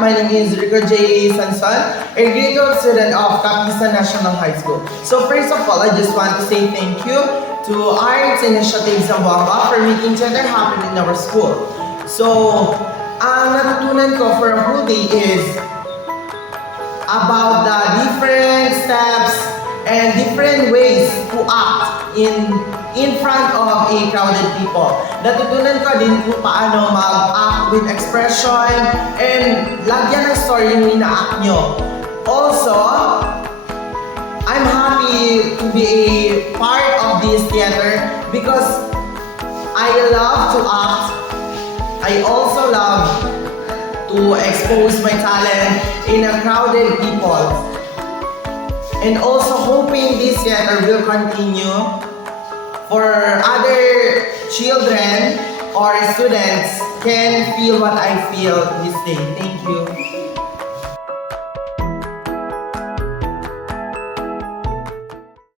start, my name is Rico J. Sanson, a grade 12 student of Kapisa National High School. So first of all, I just want to say thank you to Arts Initiative Zamboanga for making theater happen in our school. So, ang natutunan ko for a whole day is about the different steps and different ways to act in front of a crowded people. Natutunan ko din kung paano mag-act with expression and lagyan ng story yung ina-act nyo. Also, I'm happy to be a part of this theater because I love to act. I also love to expose my talent in a crowded people. And also hoping this theater will continue for other children or students can feel what I feel this day. Thank you.